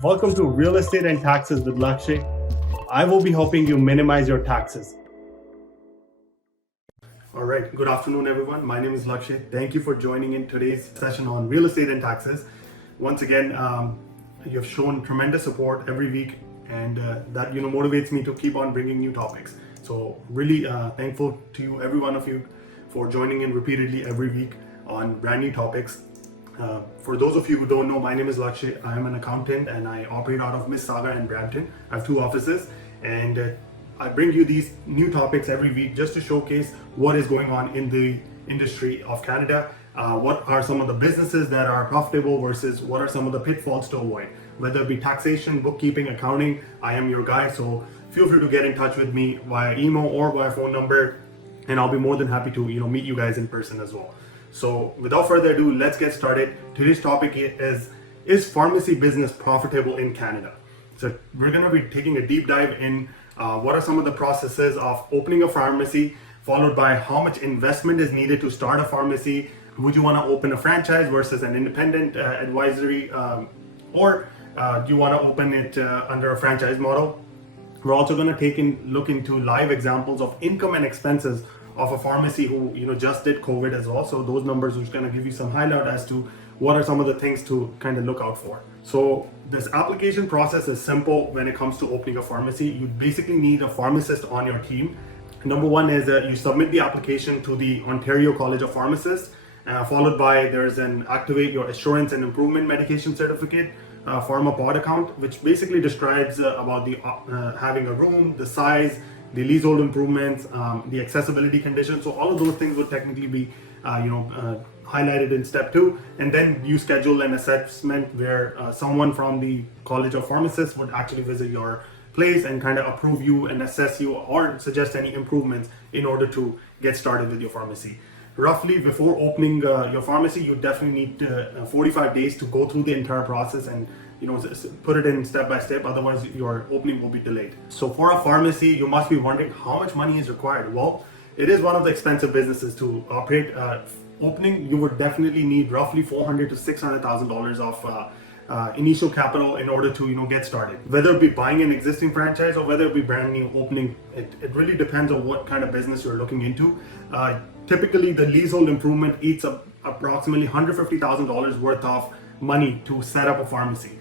Welcome to Real Estate and Taxes with Lakshay. I will be helping you minimize your taxes. All right, good afternoon, everyone. My name is Lakshay. Thank you for joining in today's session on real estate and taxes. Once again, you've shown tremendous support every week, and that motivates me to keep on bringing new topics. So really thankful to you, every one of you, for joining in repeatedly every week on brand new topics. For those of you who don't know, my name is Lakshay. I am an accountant and I operate out of Mississauga and Brampton. I have two offices, and I bring you these new topics every week just to showcase what is going on in the industry of Canada. What are some of the businesses that are profitable versus what are some of the pitfalls to avoid? Whether it be taxation, bookkeeping, accounting, I am your guy. So feel free to get in touch with me via email or via phone number, and I'll be more than happy to meet you guys in person as well. So without further ado, let's get started. Today's topic is pharmacy business profitable in Canada? So we're going to be taking a deep dive in what are some of the processes of opening a pharmacy, followed by how much investment is needed to start a pharmacy. Would you want to open a franchise versus an independent advisory, or do you want to open it under a franchise model? We're also going to look into live examples of income and expenses of a pharmacy who just did COVID as well. So those numbers are going to give you some highlight as to what are some of the things to kind of look out for. So this application process is simple when it comes to opening a pharmacy. You basically need a pharmacist on your team. Number one is that you submit the application to the Ontario College of Pharmacists, followed by there's an activate your assurance and improvement medication certificate, PharmaPod account, which basically describes about the having a room, the size, the leasehold improvements, the accessibility conditions. So all of those things would technically be highlighted in step 2, and then you schedule an assessment where someone from the College of Pharmacists would actually visit your place and kind of approve you and assess you or suggest any improvements in order to get started with your pharmacy. Roughly before opening your pharmacy, you definitely need 45 days to go through the entire process and put it in step by step. Otherwise, your opening will be delayed. So for a pharmacy, you must be wondering how much money is required. Well, it is one of the expensive businesses to operate. Opening, you would definitely need roughly $400,000 to $600,000 of initial capital in order to get started. Whether it be buying an existing franchise or whether it be brand new opening, it really depends on what kind of business you're looking into. Typically, the leasehold improvement eats up approximately $150,000 worth of money to set up a pharmacy.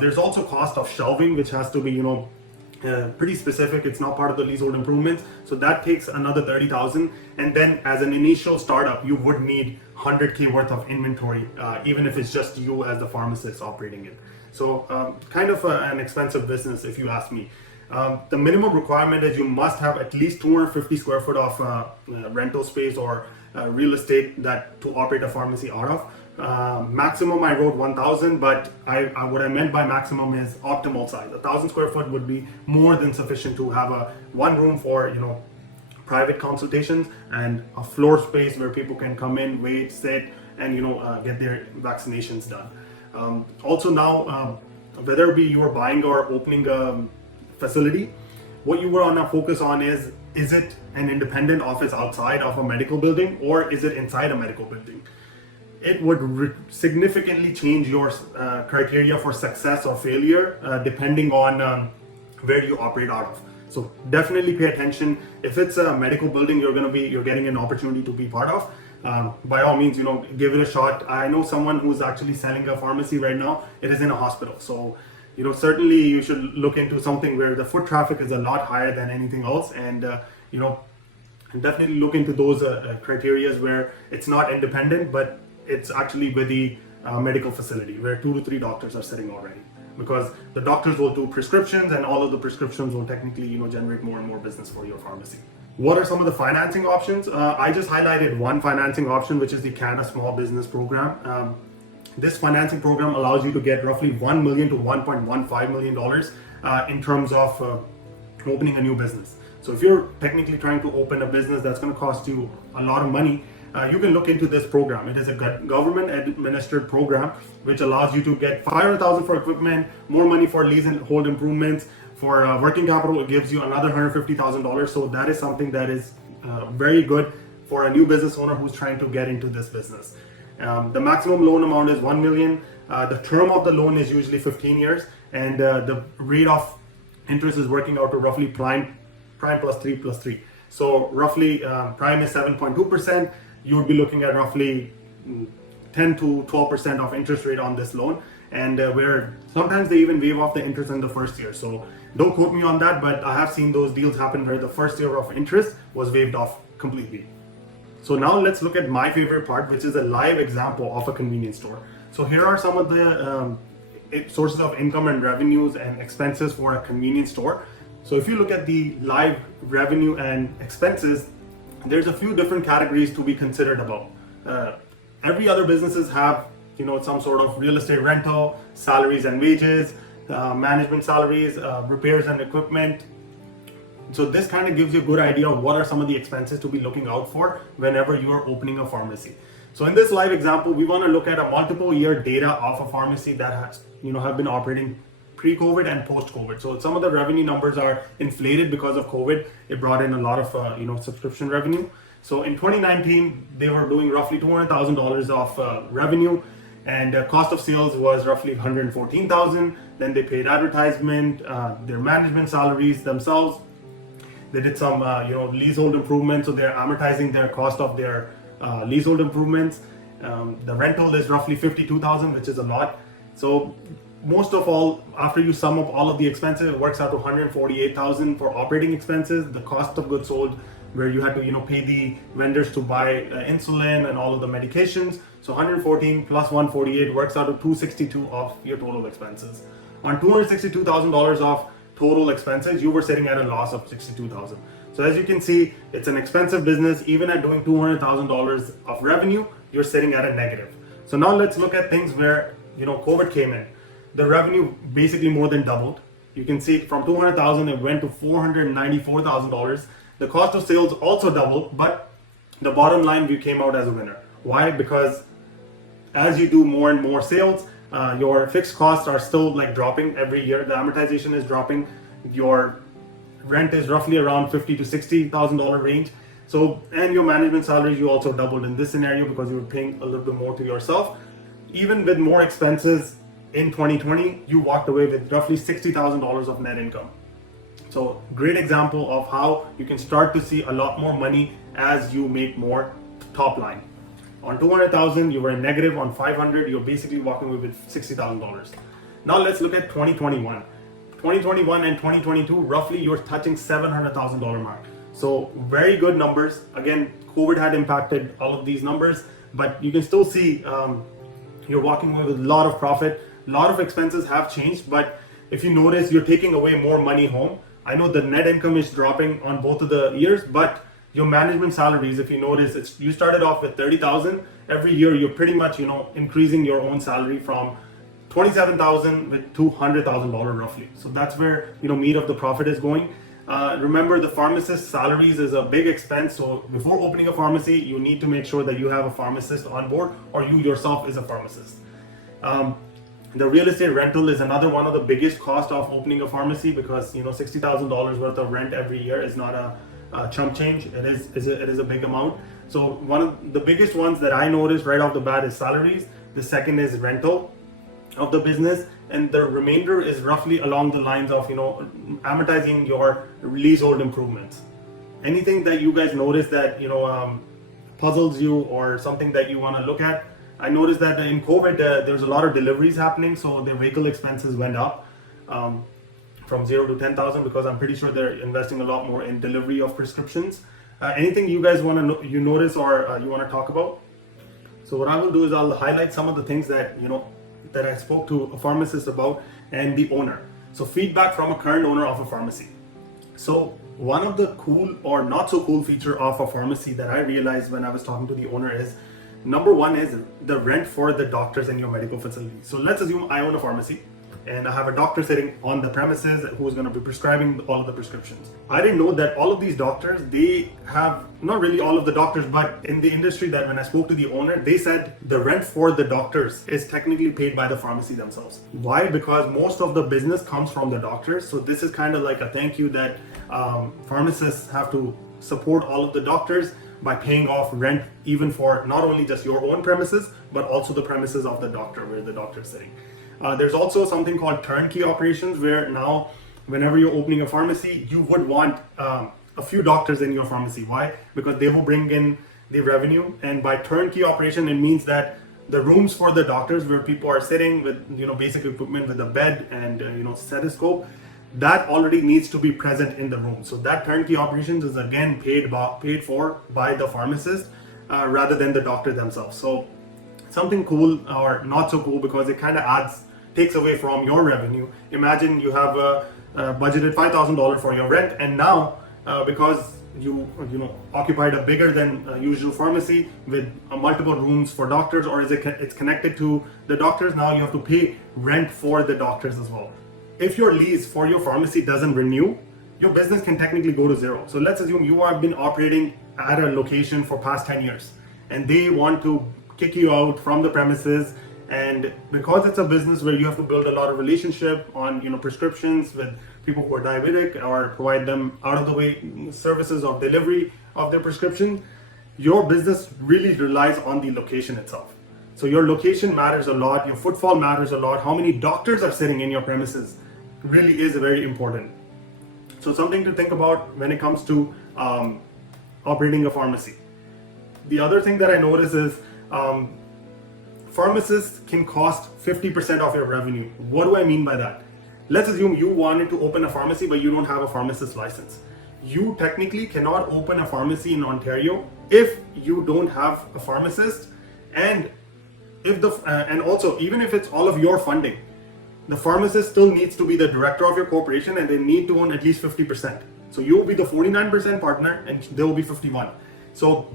There's also cost of shelving, which has to be pretty specific. It's not part of the leasehold improvements, so that takes another $30,000. And then as an initial startup, you would need $100K worth of inventory, even if it's just you as the pharmacist operating it. So kind of an expensive business, if you ask me. The minimum requirement is you must have at least 250 square foot of rental space or real estate that to operate a pharmacy out of. Maximum I wrote 1,000, but what I meant by maximum is optimal size. 1,000 square foot would be more than sufficient to have a one room for private consultations and a floor space where people can come in, wait, sit, and get their vaccinations done. Also now, whether it be you are buying or opening a facility, what you want to focus on is it an independent office outside of a medical building or is it inside a medical building? It would significantly change your criteria for success or failure depending on where you operate out of. So definitely pay attention. If it's a medical building, you're getting an opportunity to be part of. By all means, give it a shot. I know someone who's actually selling a pharmacy right now. It is in a hospital, so certainly you should look into something where the foot traffic is a lot higher than anything else, and definitely look into those criteria where it's not independent, but it's actually with the medical facility where 2 to 3 doctors are sitting already, because the doctors will do prescriptions and all of the prescriptions will technically generate more and more business for your pharmacy. What are some of the financing options? I just highlighted one financing option, which is the Canada Small Business Program. This financing program allows you to get roughly $1 million to $1.15 million in terms of opening a new business. So if you're technically trying to open a business that's going to cost you a lot of money, you can look into this program. It is a government administered program which allows you to get $500,000 for equipment, more money for leasehold improvements. For working capital, it gives you another $150,000. So that is something that is very good for a new business owner who's trying to get into this business. The maximum loan amount is 1 million. The term of the loan is usually 15 years, and the rate of interest is working out to roughly prime plus 3 plus 3. So roughly prime is 7.2%. You would be looking at roughly 10 to 12% of interest rate on this loan, and where sometimes they even waive off the interest in the first year. So don't quote me on that, but I have seen those deals happen where the first year of interest was waived off completely. So now let's look at my favorite part, which is a live example of a convenience store. So here are some of the sources of income and revenues and expenses for a convenience store. So if you look at the live revenue and expenses, there's a few different categories to be considered about. Every other businesses have, some sort of real estate rental, salaries and wages, management salaries, repairs and equipment. So this kind of gives you a good idea of what are some of the expenses to be looking out for whenever you are opening a pharmacy. So in this live example, we want to look at a multiple year data of a pharmacy that has, have been operating pre-COVID and post-COVID. So some of the revenue numbers are inflated because of COVID. It brought in a lot of, subscription revenue. So in 2019, they were doing roughly $200,000 of revenue, and cost of sales was roughly $114,000. Then they paid advertisement, their management salaries themselves. They did some, leasehold improvements, so they're amortizing their cost of their leasehold improvements. The rental is roughly $52,000, which is a lot. So most of all, after you sum up all of the expenses, it works out to $148,000 for operating expenses. The cost of goods sold, where you had to, pay the vendors to buy insulin and all of the medications. So 114 plus 148 works out to 262 of your total expenses. On $262,000 of total expenses, you were sitting at a loss of $62,000. So as you can see, it's an expensive business. Even at doing $200,000 of revenue, you're sitting at a negative. So now let's look at things where, COVID came in. The revenue basically more than doubled. You can see from $200,000, it went to $494,000. The cost of sales also doubled, but the bottom line, we came out as a winner. Why? Because as you do more and more sales, your fixed costs are still dropping every year. The amortization is dropping. Your rent is roughly around $50,000 to $60,000 range. So, and your management salaries, you also doubled in this scenario because you were paying a little bit more to yourself. Even with more expenses in 2020, you walked away with roughly $60,000 of net income. So great example of how you can start to see a lot more money as you make more top line. On 200,000, you were in negative. On 500, you're basically walking away with $60,000. Now let's look at 2021. 2021 and 2022, roughly you're touching $700,000 mark. So very good numbers. Again, COVID had impacted all of these numbers, but you can still see you're walking away with a lot of profit. A lot of expenses have changed, but if you notice, you're taking away more money home. I know the net income is dropping on both of the years, but your management salaries, if you notice, you started off with $30,000. Every year, you're pretty much, increasing your own salary from $27,000 with $200,000 roughly. So that's where, meat of the profit is going. Remember, the pharmacist salaries is a big expense. So before opening a pharmacy, you need to make sure that you have a pharmacist on board, or you yourself is a pharmacist. The real estate rental is another one of the biggest cost of opening a pharmacy, because $60,000 worth of rent every year is not a chump change. It is a big amount. So one of the biggest ones that I noticed right off the bat is salaries. The second is rental of the business, and the remainder is roughly along the lines of amortizing your leasehold improvements. Anything that you guys notice that puzzles you, or something that you want to look at. I noticed that in COVID, there's a lot of deliveries happening, so their vehicle expenses went up from 0 to 10,000, because I'm pretty sure they're investing a lot more in delivery of prescriptions. Anything you guys want to notice or you want to talk about? So what I will do is I'll highlight some of the things that that I spoke to a pharmacist about, and the owner. So feedback from a current owner of a pharmacy. So one of the cool or not so cool feature of a pharmacy that I realized when I was talking to the owner is, number one is the rent for the doctors in your medical facility. So let's assume I own a pharmacy and I have a doctor sitting on the premises who's going to be prescribing all of the prescriptions. I didn't know that all of these doctors, they have, not really all of the doctors, but in the industry, that when I spoke to the owner, they said the rent for the doctors is technically paid by the pharmacy themselves. Why? Because most of the business comes from the doctors. So this is kind of like a thank you that pharmacists have to support all of the doctors by paying off rent even for not only just your own premises, but also the premises of the doctor where the doctor is sitting. There's also something called turnkey operations, where now whenever you're opening a pharmacy, you would want a few doctors in your pharmacy. Why? Because they will bring in the revenue. And by turnkey operation, it means that the rooms for the doctors where people are sitting with basic equipment, with a bed and stethoscope, that already needs to be present in the room. So that turnkey operations is again paid for by the pharmacist rather than the doctor themselves. So something cool or not so cool, because it kind of takes away from your revenue. Imagine you have budgeted $5,000 for your rent, and now because you occupied a bigger than usual pharmacy with multiple rooms for doctors, or it's connected to the doctors, now you have to pay rent for the doctors as well. If your lease for your pharmacy doesn't renew, your business can technically go to zero. So let's assume you have been operating at a location for past 10 years and they want to kick you out from the premises. And because it's a business where you have to build a lot of relationship on prescriptions with people who are diabetic, or provide them out of the way services of delivery of their prescription, your business really relies on the location itself. So your location matters a lot, your footfall matters a lot, how many doctors are sitting in your premises really is very important. So something to think about when it comes to operating a pharmacy. The other thing that I notice is pharmacists can cost 50% of your revenue. What do I mean by that? Let's assume you wanted to open a pharmacy, but you don't have a pharmacist license. You technically cannot open a pharmacy in Ontario if you don't have a pharmacist, and also even if it's all of your funding, the pharmacist still needs to be the director of your corporation, and they need to own at least 50%. So you will be the 49% partner, and they will be 51%. So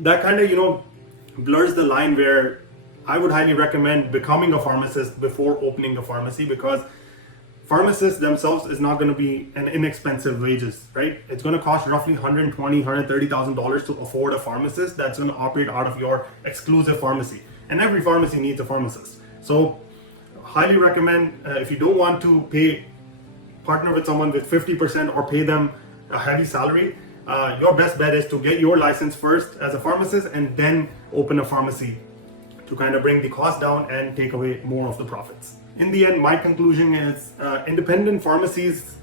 that kind of blurs the line, where I would highly recommend becoming a pharmacist before opening a pharmacy, because pharmacists themselves is not going to be an inexpensive wages, right? It's going to cost roughly $120,000, $130,000 to afford a pharmacist that's going to operate out of your exclusive pharmacy. And every pharmacy needs a pharmacist. So highly recommend, if you don't want to partner with someone with 50% or pay them a heavy salary, your best bet is to get your license first as a pharmacist and then open a pharmacy to kind of bring the cost down and take away more of the profits. In the end, my conclusion is independent pharmacies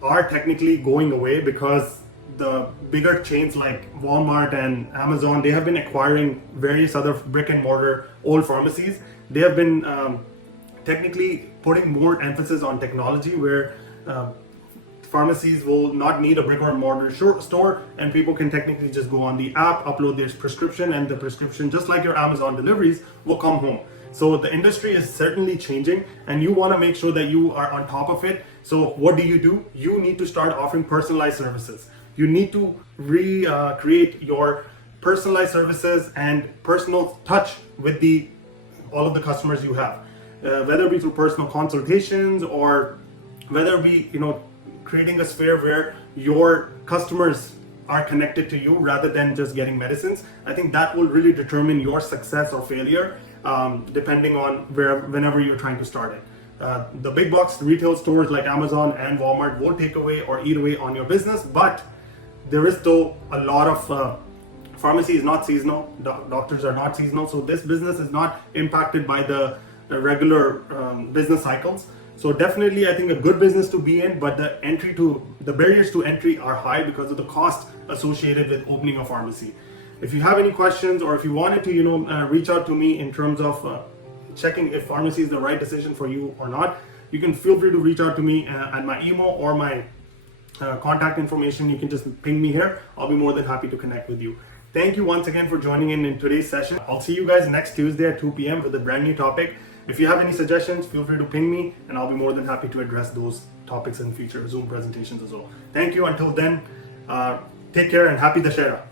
are technically going away, because the bigger chains like Walmart and Amazon, they have been acquiring various other brick and mortar old pharmacies. They have been technically putting more emphasis on technology, where pharmacies will not need a brick or mortar store, and people can technically just go on the app, upload their prescription, and the prescription, just like your Amazon deliveries, will come home. So the industry is certainly changing, and you want to make sure that you are on top of it. So what do? You need to start offering personalized services. You need to create your personalized services and personal touch with all of the customers you have, whether it be through personal consultations, or whether it be creating a sphere where your customers are connected to you rather than just getting medicines. I think that will really determine your success or failure, depending on whenever you're trying to start it. The big box retail stores like Amazon and Walmart won't take away or eat away on your business, but there is still a lot of pharmacy is not seasonal, doctors are not seasonal, so this business is not impacted by the regular business cycles. So definitely, I think a good business to be in, but the barriers to entry are high because of the cost associated with opening a pharmacy. If you have any questions, or if you wanted to, reach out to me in terms of checking if pharmacy is the right decision for you or not, you can feel free to reach out to me at my email or my contact information. You can just ping me here. I'll be more than happy to connect with you. Thank you once again for joining in today's session. I'll see you guys next Tuesday at 2 p.m. with a brand new topic. If you have any suggestions, feel free to ping me, and I'll be more than happy to address those topics in future Zoom presentations as well. Thank you. Until then, take care and happy Dashera.